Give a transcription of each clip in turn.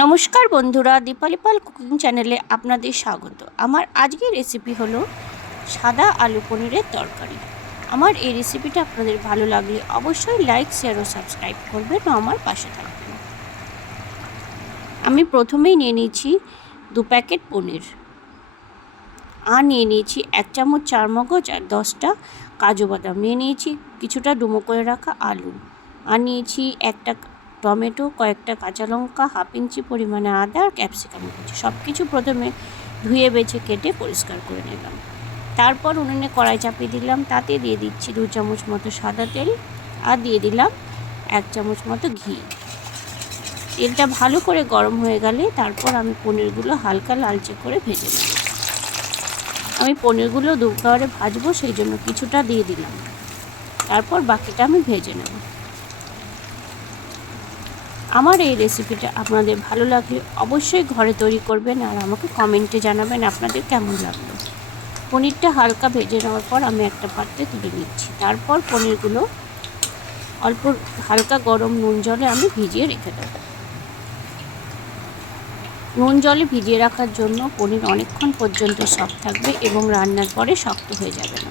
নমস্কার বন্ধুরা, দীপালি পাল কুকিং চ্যানেলে আপনাদের স্বাগত। আমার আজকের রেসিপি হলো সাদা আলু পনিরের তরকারি। আমার এই রেসিপিটা আপনাদের ভালো লাগলে অবশ্যই লাইক, শেয়ার ও সাবস্ক্রাইব করবেন ও আমার পাশে থাকবেন। আমি প্রথমেই নিয়ে নিয়েছি 2 প্যাকেট পনির, আর নিয়ে নিয়েছি 1 চামচ চারমগজ আর 10টা কাজু বাদাম, নিয়ে নিয়েছি কিছুটা ডুমো করে রাখা আলু, আর নিয়েছি একটা টমেটো, কয়েকটা কাঁচা লঙ্কা, হাফ ইঞ্চি পরিমাণে আদা আর ক্যাপসিকাম কুচি। সব কিছু প্রথমে ধুয়ে বেছে কেটে পরিষ্কার করে নিলাম। তারপর উনুনে কড়াই চাপিয়ে দিলাম, তাতে দিয়ে দিচ্ছি 2 চামচ মতো সাদা তেল, আর দিয়ে দিলাম 1 চামচ মতো ঘি। তেলটা ভালো করে গরম হয়ে গেলে তারপর আমি পনিরগুলো হালকা লালচে করে ভেজে নেব। আমি পনিরগুলো দুপুরে ভাজবো, সেই জন্য কিছুটা দিয়ে দিলাম, তারপর বাকিটা আমি ভেজে নেব। আমার এই রেসিপিটা আপনাদের ভালো লাগলে অবশ্যই ঘরে তৈরি করবেন আর আমাকে কমেন্টে জানাবেন আপনাদের কেমন লাগলো। পনিরটা হালকা ভেজে নেওয়ার পর আমি একটা পাত্রে তুলে নিচ্ছি। তারপর পনিরগুলো অল্প হালকা গরম নুন জলে আমি ভিজিয়ে রেখে দেবো। নুন জলে ভিজিয়ে রাখার জন্য পনির অনেকক্ষণ পর্যন্ত সফট থাকবে এবং রান্নার পরে শক্ত হয়ে যাবে না।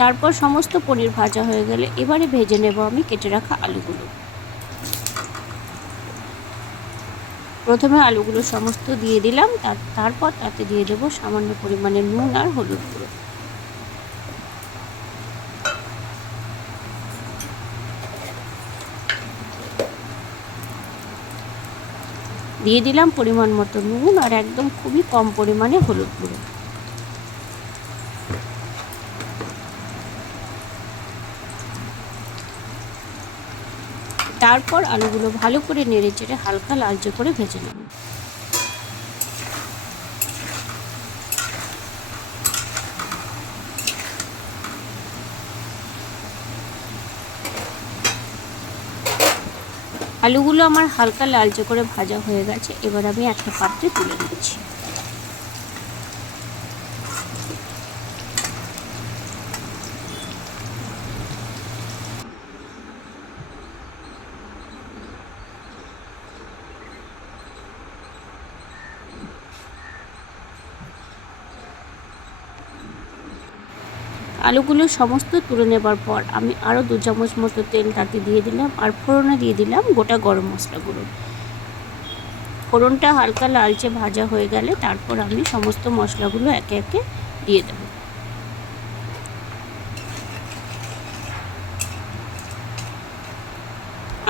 তারপর সমস্ত পনির ভাজা হয়ে গেলে এবারে ভেজে নেব আমি কেটে রাখা আলুগুলো। প্রথমে আলুগুলো সমস্ত দিয়ে দিলাম, তারপর তাতে দিয়ে দেবো সামান্য পরিমাণে নুন আর হলুদ গুঁড়ো। দিয়ে দিলাম পরিমাণ মতো নুন আর একদম খুবই কম পরিমাণে হলুদ গুঁড়ো। তারপর আলুগুলো ভালো করে নেড়ে চেড়ে হালকা লালচে করে ভেজে নেব। আলুগুলো আমার হালকা লালচে করে ভাজা হয়ে গেছে, এবার আমি একটা পাত্রে তুলে নিচ্ছি। আলুগুলো সমস্ত তুলে নেবার পর আমি আরও 2 চামচ মতো তেল তাতে দিয়ে দিলাম, আর ফোড়নে দিয়ে দিলাম গোটা গরম মশলা গুঁড়ো। ফোড়নটা হালকা লালচে ভাজা হয়ে গেলে তারপর আমি সমস্ত মশলাগুলো একে একে দিয়ে দেব।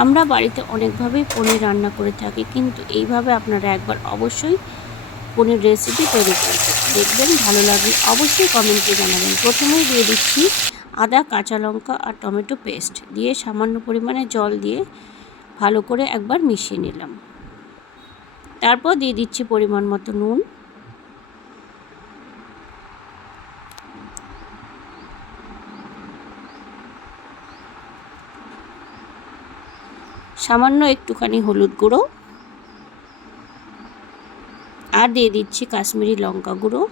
আমরা বাড়িতে অনেকভাবেই পনির রান্না করে থাকি, কিন্তু এইভাবে আপনারা একবার অবশ্যই পনির রেসিপি তৈরি করে দেখবেন। ভালো লাগলে অবশ্যই কমেন্টে জানাবেন। প্রথমেই দিয়ে দিচ্ছি আদা, কাঁচা লঙ্কা আর টমেটো পেস্ট দিয়ে সামান্য পরিমাণে জল দিয়ে ভালো করে একবার মিশিয়ে নিলাম। তারপর দিয়ে দিচ্ছি পরিমাণ মতো নুন, সামান্য একটুখানি হলুদ গুঁড়ো, আর দিয়ে দিচ্ছি কাশ্মীরি লঙ্কা গুঁড়ো।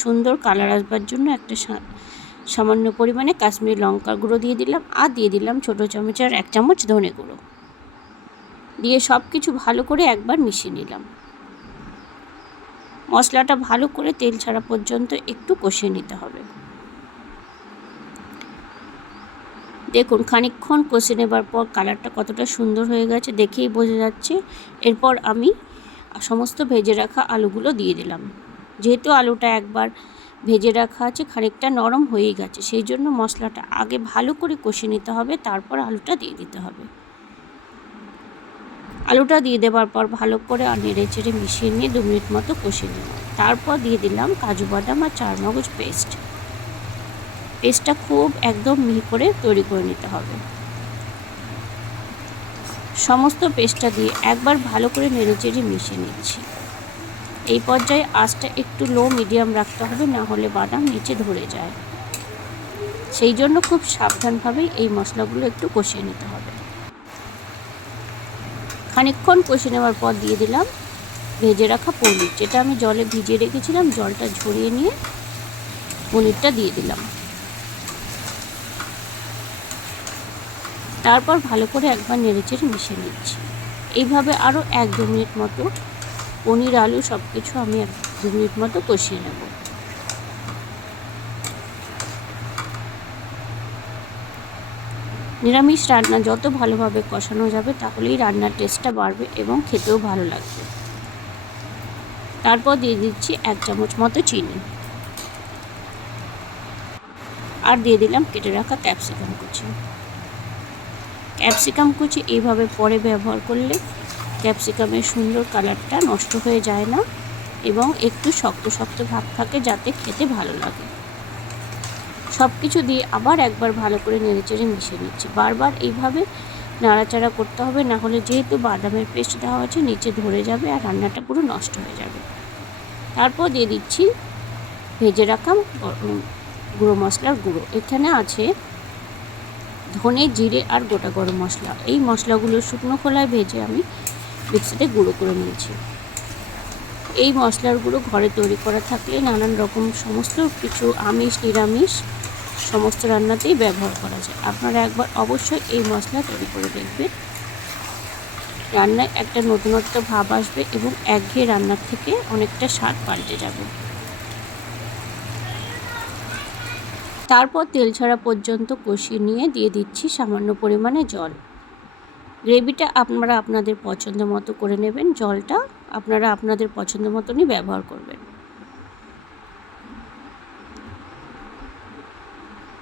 সুন্দর কালার আসবার জন্য একটা সামান্য পরিমাণে কাশ্মীরি লঙ্কা গুঁড়ো দিয়ে দিলাম, আর দিয়ে দিলাম ছোটো চামচের 1 চামচ ধনে গুঁড়ো। দিয়ে সব কিছু ভালো করে একবার মিশিয়ে নিলাম। মশলাটা ভালো করে তেল ছাড়া পর্যন্ত একটু কষিয়ে নিতে হবে। দেখুন খানিকক্ষণ কষে নেবার পর কালারটা কতটা সুন্দর হয়ে গেছে দেখেই বোঝা যাচ্ছে। এরপর আমি সমস্ত ভেজে রাখা আলুগুলো দিয়ে দিলাম। যেহেতু আলুটা একবার ভেজে রাখা আছে, খানিকটা নরম হয়ে গেছে, সেই জন্য মশলাটা আগে ভালো করে কষে নিতে হবে, তারপর আলুটা দিয়ে দিতে হবে। আলুটা দিয়ে দেওয়ার পর ভালো করে নেড়ে চেড়ে মিশিয়ে নিয়ে 2 মিনিট মতো কষে নিলাম। তারপর দিয়ে দিলাম কাজু বাদাম আর চারমগজ পেস্টটা খুব একদম মিহি করে তৈরি করে নিতে হবে। সমস্ত পেস্টটা দিয়ে একবার ভালো করে নেড়ে চেড়ে মিশিয়ে নিচ্ছি। এই পর্যায়ে আঁচটা একটু লো মিডিয়াম রাখতে হবে, না হলে বাদাম নিচে ধরে যায়। সেই জন্য খুব সাবধানভাবেই এই মশলাগুলো একটু কষিয়ে নিতে হবে। খানিকক্ষণ কষে নেওয়ার পর দিয়ে দিলাম ভেজে রাখা পনির, যেটা আমি জলে ভিজিয়ে রেখেছিলাম। জলটা ঝরিয়ে নিয়ে পনিরটা দিয়ে দিলাম। তারপর ভালো করে একবার নেড়েচেড়ে মিশিয়ে নিচ্ছি। এইভাবে আরও 1-2 মিনিট মতো পনির আলু সব কিছু আমি 1-2 মিনিট মতো কষিয়ে নেব। নিরামিষ রান্না যত ভালোভাবে কষানো যাবে তাহলেই রান্নার টেস্টটা বাড়বে এবং খেতেও ভালো লাগবে। তারপর দিয়ে দিচ্ছি 1 চামচ মতো চিনি, আর দিয়ে দিলাম কেটে রাখা ক্যাপসিকাম কুচি। ক্যাপসিকাম কুচি এইভাবে পরে ব্যবহার করলে ক্যাপসিকামের সুন্দর কালারটা নষ্ট হয়ে যায় না এবং একটু শক্ত শক্ত ভাব থাকে, যাতে খেতে ভালো লাগে। সব কিছু দিয়ে আবার একবার ভালো করে নেড়েচেড়ে মিশিয়ে নিচ্ছি। বারবার এইভাবে নাড়াচাড়া করতে হবে, না হলে যেহেতু বাদামের পেস্ট দেওয়া আছে নিচে ধরে যাবে আর রান্নাটা পুরো নষ্ট হয়ে যাবে। তারপর দিয়ে দিচ্ছি ভেজে রাখা গুঁড়ো মশলার গুঁড়ো। এখানে আছে ধনে, জিরে আর গোটা গরম মশলা। এই মশলাগুলো শুকনো খোলায় ভেজে আমি মিক্সিতে গুঁড়ো করে নিয়েছি। এই মশলার গুঁড়ো ঘরে তৈরি করা থাকলে নানান রকম সমস্ত কিছু আমিষ নিরামিষ সমস্ত রান্নাতেই ব্যবহার করা যায়। আপনারা একবার অবশ্যই এই মশলা তৈরি করে দেখবেন। রান্নায় একটা নতুনত্ব ভাব আসবে এবং একঘেয়ে রান্নার থেকে অনেকটা স্বাদ পাল্টে যাবে। তারপর তেল ছাড়া পর্যন্ত কষিয়ে নিয়ে দিয়ে দিচ্ছি সামান্য পরিমাণে জল। গ্রেভিটা আপনারা আপনাদের পছন্দ মতো করে নেবেন, জলটা আপনারা আপনাদের পছন্দ মতনই ব্যবহার করবেন।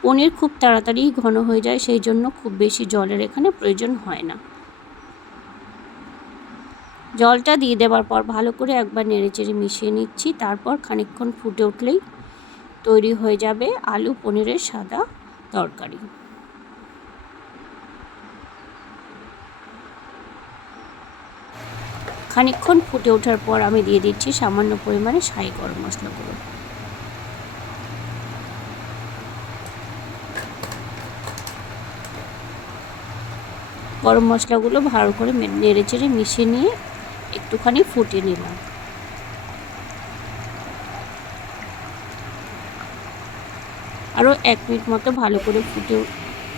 পনির খুব তাড়াতাড়ি ঘন হয়ে যায়, সেই জন্য খুব বেশি জলের এখানে প্রয়োজন হয় না। জলটা দিয়ে দেওয়ার পর ভালো করে একবার নেড়েচেড়ে মিশিয়ে নিচ্ছি। তারপর খানিকক্ষণ ফুটে উঠলেই তৈরি হয়ে যাবে আলু পনিরের সাদা তরকারি। খানিকক্ষণ ফুটে ওঠার পর আমি দিয়ে দিচ্ছি সামান্য পরিমাণে শাহি গরম মশলাগুলো। গরম মশলাগুলো ভালো করে নেড়েচেড়ে মিশিয়ে নিয়ে একটুখানি ফুটিয়ে নিলাম। আরও 1 মিনিট মতো ভালো করে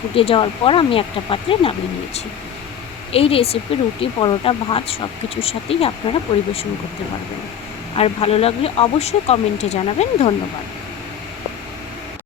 ফুটে যাওয়ার পর আমি একটা পাত্রে নামিয়ে নিয়েছি। এই রেসিপি রুটি, পরোটা, ভাত সব কিছুর সাথেই আপনারা পরিবেশন করতে পারবেন। আর ভালো লাগলে অবশ্যই কমেন্টে জানাবেন। ধন্যবাদ।